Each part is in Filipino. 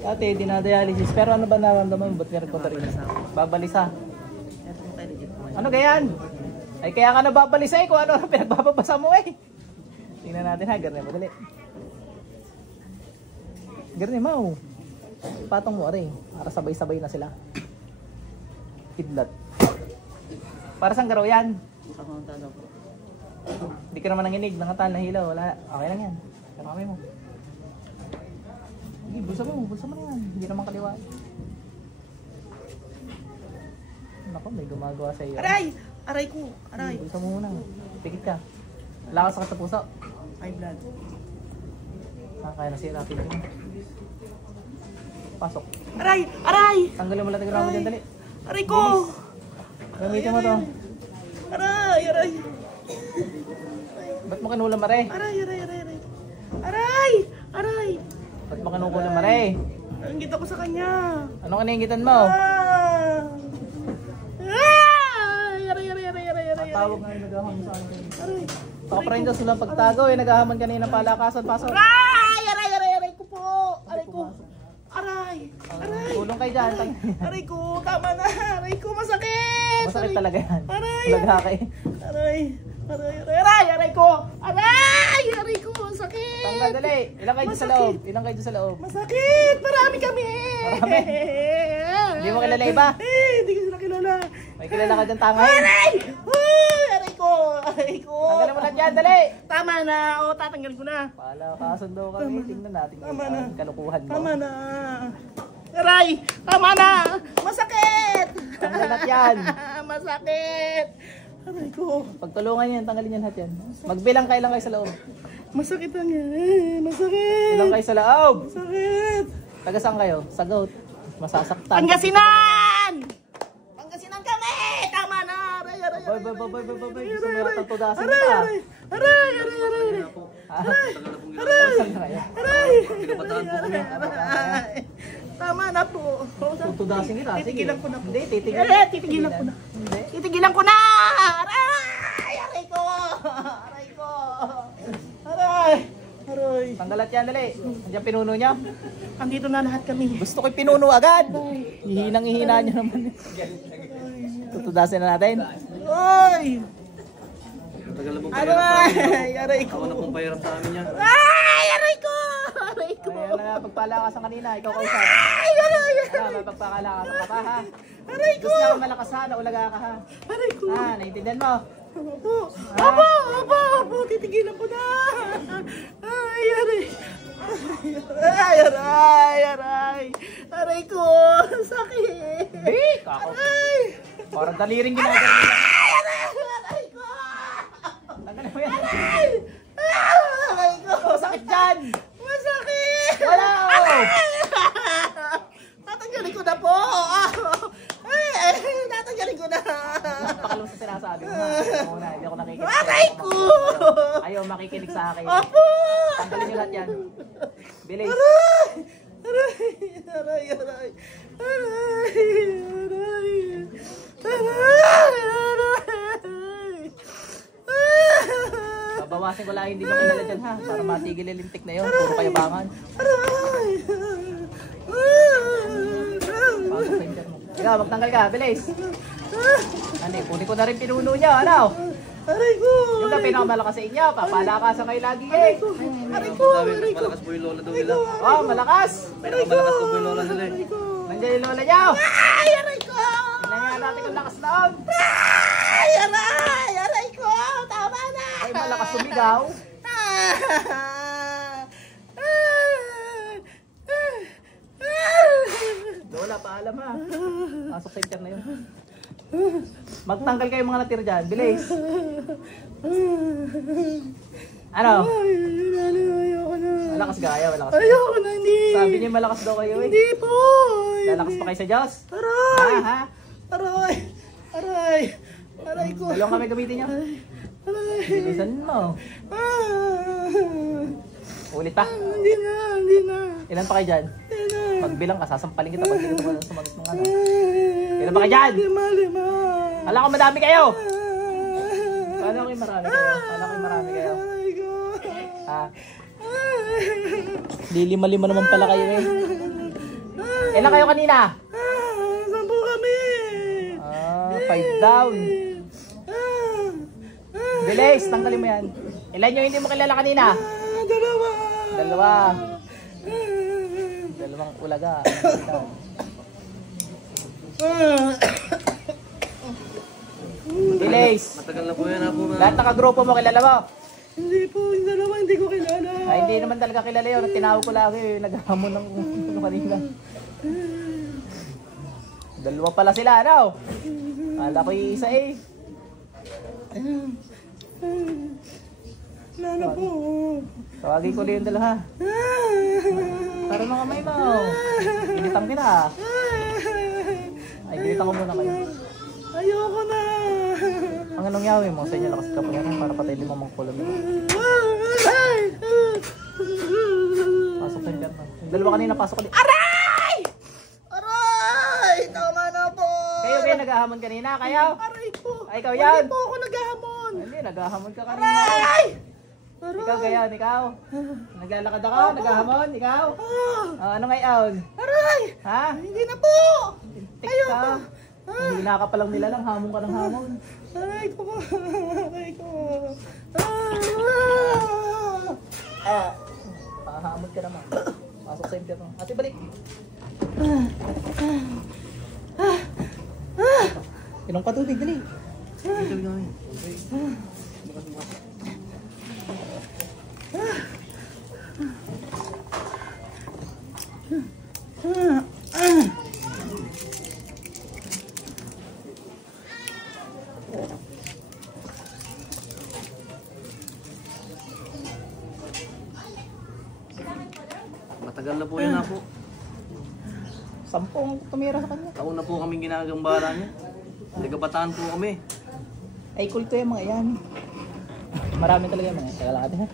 Si ate, dinadialysis. Pero ano ba nararamdaman mo? Ba't meron ko rin? Babalisa. Ano gayan? Ay kaya ka nababalisa kung ano pinagbababasa mo eh. Tingnan natin ha, ganyan madali. Ganyan mo. Patong mo rin. Para sabay-sabay na sila. Kidlat. Para saan garaw yan? Hindi ka naman nanginig, nangatal, nahilaw, wala. Okay lang yan. Kamay mo. Hindi, bulsa mo na yan. Hindi naman kaliwa. Naku, may gumagawa sa iyo. Aray! Aray ko! Aray! Bulsa mo muna. Pikit ka. Lakas ka sa puso. High blood. Kaya na siya natin yun. Pasok. Aray! Aray! Tanggalin mo lang tayo naman dyan, dali. Aray ko! Gamitin mo to. Aray! Aray! Ba't mo kinulam, Mare? Aray! Aray! Aray! Aray! Aray! Aray! Ba't mo kinukulam, Mare? Nanggit ako sa kanya. Anong kaniingitan mo? Ah! Aray! Aray! Aray! Aray! Aray! Aray! Tawag nga yung naghahamon sa akin. Aray! Pakaprahin daw silang pagtago eh. Naghahaman kanina ng palakasan. Pasok. Aray! Aray! Aray! Aray ko po! Aray ko! Aray! Aray! Tulong kayo dyan. Aray ko! Tama na! Aray ko! Masakit! Masakit talaga yan. Aray! Naghakay. Aray! Aray! Aray! Aray! Aray ko! Aray! Aray ko! Sakit! Tanggal, dali. Ilang kayo dyan sa loob? Ilang kayo dyan sa loob? Masakit! Marami kami! Marami? Hindi mo kilala iba? Hindi ko sila kilala. May kilala ka dyan tangay? Aray! Uy! Aray ko! Aray ko! Tanggalin mo lang dyan, dali. Tama na! O, tatanggalin ko na. Palakasan daw kami. Tingnan natin Tama na. yung kalukuhan mo. Tama na! Aray! Tama na! Masakit! Tanggal lahat yan. Masakit! Aray ko! Pagtulungan yan, tanggalin yan lahat yan. Magbilang kayo lang kayo sa loob. Masakit lang yan! Masakit! Ilang kayo sa loob? Masakit! Taga saan kayo? Sa goat. Masasaktan. Pangasinan! Pangasinan kami! Tama na! Aray! Aray! Boy. Gusto mo yung tatudasin Aray! kita. Aray! Aray! Aray! Aray! Aray! Aray! Aray! Aray! Aray! Tama na po. Tutudasin kita. Sige. Titigilan ko na po. Hindi, Titigilan ko na. Hindi. Titigilan ko na! Aray! Aray ko! Aray ko! Aray! Aray! Tanggalat yan, dali. Andiyan pinuno niya. Andito na lahat kami. Gusto ko'y pinuno agad. Hihinang-hihina niyo naman. Tutudasin na natin. Oy! Tagal na pong pahirap sa amin. Aray! Aray ko! Ako na pong pahirap sa amin yan. Ay! Aray ko! Aray ko! Ay, wala na pagpalakasan kanina. Ikaw kausap. Ay! Aray! Wala, may pagpalakasan ka pa, ha? Aray ko! Gusto na malakas, ha? Naulaga ka, ha? Aray ko! Ha, naiintindihan mo? Opo! Opo! Titigilan ko na! Ay! Aray! Ay! Aray! Aray! Aray ko! Sakit! Hindi! Kako. Ay! Parang daliring ginagawa nila. Aray! Aray ko! Tanggalin mo yan. Aray! Aray ko! Oh, sakit dyan! Masakit! Wala, oh! Tatanggalin ko na po! Ay! Tatanggalin ko na! Pakalong sa sinasabi mo, ha? Ako na, hindi ako nakikinig. Aray ko! Ayaw makikinig sa akin. Opo! Tanggalin niyo lahat yan. Bilis. Aray! Aray! Aray! Aray! Aray! Aray! Babawasin ko lang hindi nyo kilala dyan, ha? Para matigil yung lintik na yun. Puro kayabangan. Aray! Pasok sa internet. Ikaw, magtanggal ka. Bilis. Ano, kunin ko na rin pinuno niya. Ano? Aray ko! Yung na pinakamalakas sa inyo. Papalakasan kayo lagi eh. Aray ko! Sabi, malakas po yung lola daw nila. Oh, malakas. Pinakamalakas po yung lola nila eh. Nandiyan yung lola niyo. Ay! Aray ko! Tingnan nga natin kung lakas noon. Ay! Aray! Aray ko! Tama na! Ay, malakas sumigaw. Lola, paalam ha. Pasok sa internet yun. Magtanggal kayo mga natira dyan. Bilis. Ano? Ayoko na. Malakas ka. Ayaw, malakas. Ayoko na, hindi. Sabi niya malakas daw kayo eh. Hindi po. Lalakas pa kayo sa Diyos? Aray! Ha? Aray! Aray! Aray ko! Dalawang kami gamitin niyo. Aray! Bilisan mo. Ulit pa. Hindi na, hindi na. Ilan pa kayo dyan? Hindi na. Magbilang ka, sasampalin kita pag dito mo sumagot ng ano. Ilan pa kayo dyan? Lima. Kala ko madami kayo. Kala ko marami kayo. Kala ko marami kayo. Aray ko! Ha? Di lima-lima naman pala kayo eh. Ilan kayo kanina? 10 kami. 5 down. Bilis, tanggalin mo yan. Ilan yung hindi mo kilala kanina? 2. 2. Dalawang ulaga. Bilis. Matagal na po yan ha po. Lahat nakagrupo mo, kilala mo? Hindi po, yung 2 hindi ko kilala. Ay, hindi naman talaga kilala yun. Tinawag ko lagi. Naghamon ng ano kanina. 2 pala sila, ano? Kala ko yung isa eh. Nana po. Tawagin ko na yung 2. Tara mga kamay mo. Initam kita. Ay, initam ko muna kayo. Ayoko na. Ang anong yawi mo? Sa inyo lakas ka pa yan para patay 5 mga kulam nito. Pasok sa internet. Yung 2 kanina pasok ko din. Aray! Aray! Tama na po. Kayo ba yung naghahamon kanina? Kayo? Aray po. Ay, ikaw yan. Hindi po ako naghahamon. Hindi, naghahamon ka kanina. Aray! Ikaw gayan, ikaw. Naglalakad ako, naghahamon, ikaw. Ano ngayon? Aray! Ha? Hindi na po. Tik ka. Hindi ka pa lang nila lang, hamon ka ng hamon. Aray ko. Aray ko. Pahamon ka naman. Pasok sa impyerno. Ate, balik. Inom ka tubig, dali. Ito yun. Matagal na po yan ha po. 10 tumira sa kanya. Taon na po kaming ginagambala niya. Nagabataan po kami. Ay, kulto yung mga yan. Marami talaga yung mga. Tagal natin ha.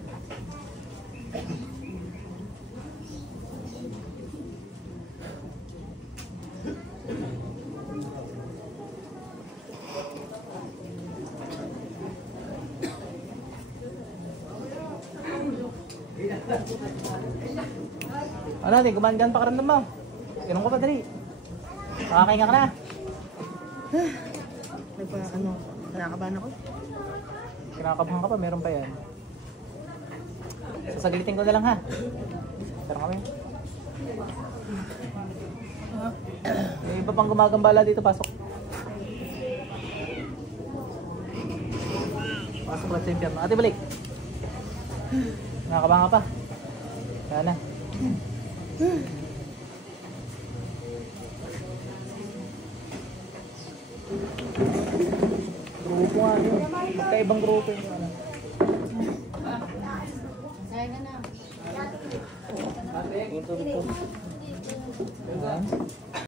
Ano natin, gumangan pa karamdam mo. Inom ka pa, dali. Makakainga ka na. Kinakabahan ako. Kinakabahan ka pa, meron pa yan. Sasaglitin ko na lang ha. Tara kami. May iba pang gumagambala dito, pasok. Pasok lang sa impyerno. Ate, balik. Nakakabahan ka pa. Sana. Grupo nga yun. Magkaibang grupo yun. Kaya ka na. Ate, ito.